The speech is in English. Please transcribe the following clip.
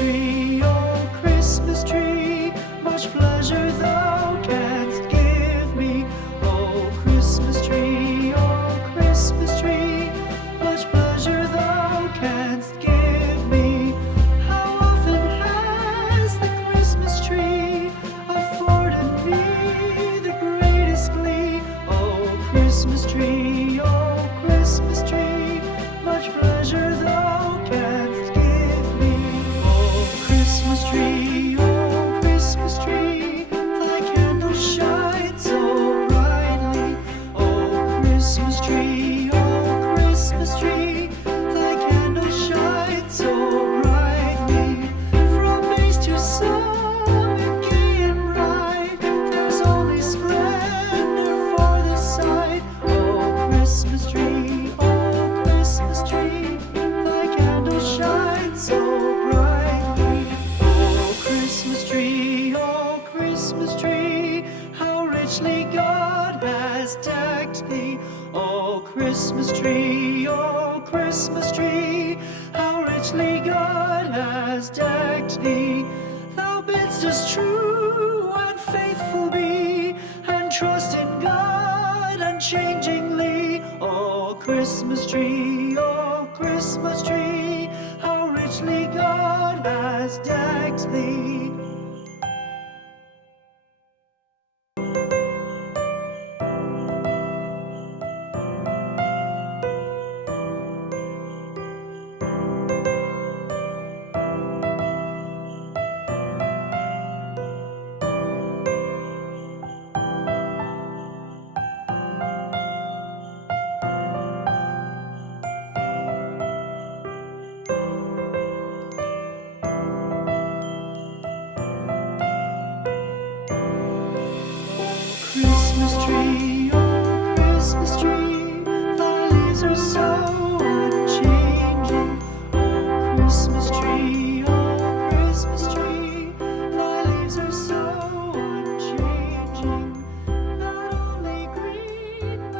tree, oh Christmas tree, much pleasure thou canst give me. Oh Christmas tree, much pleasure thou canst give me. How often has the Christmas tree afforded me the greatest glee? Oh Christmas tree, much pleasure thou canst give me. Oh Christmas tree, thy candles shine so brightly. Oh Christmas tree, thy candles shine so brightly. From base to summit, gay and bright, there's only splendor for the sight. Oh Christmas tree, thy candles shine so brightly. Oh Christmas tree, how richly God has decked thee. Oh Christmas tree, how richly God has decked thee. Thou bidst us true and faithful be, and trust in God unchangingly. Oh Christmas tree, how richly God has decked thee.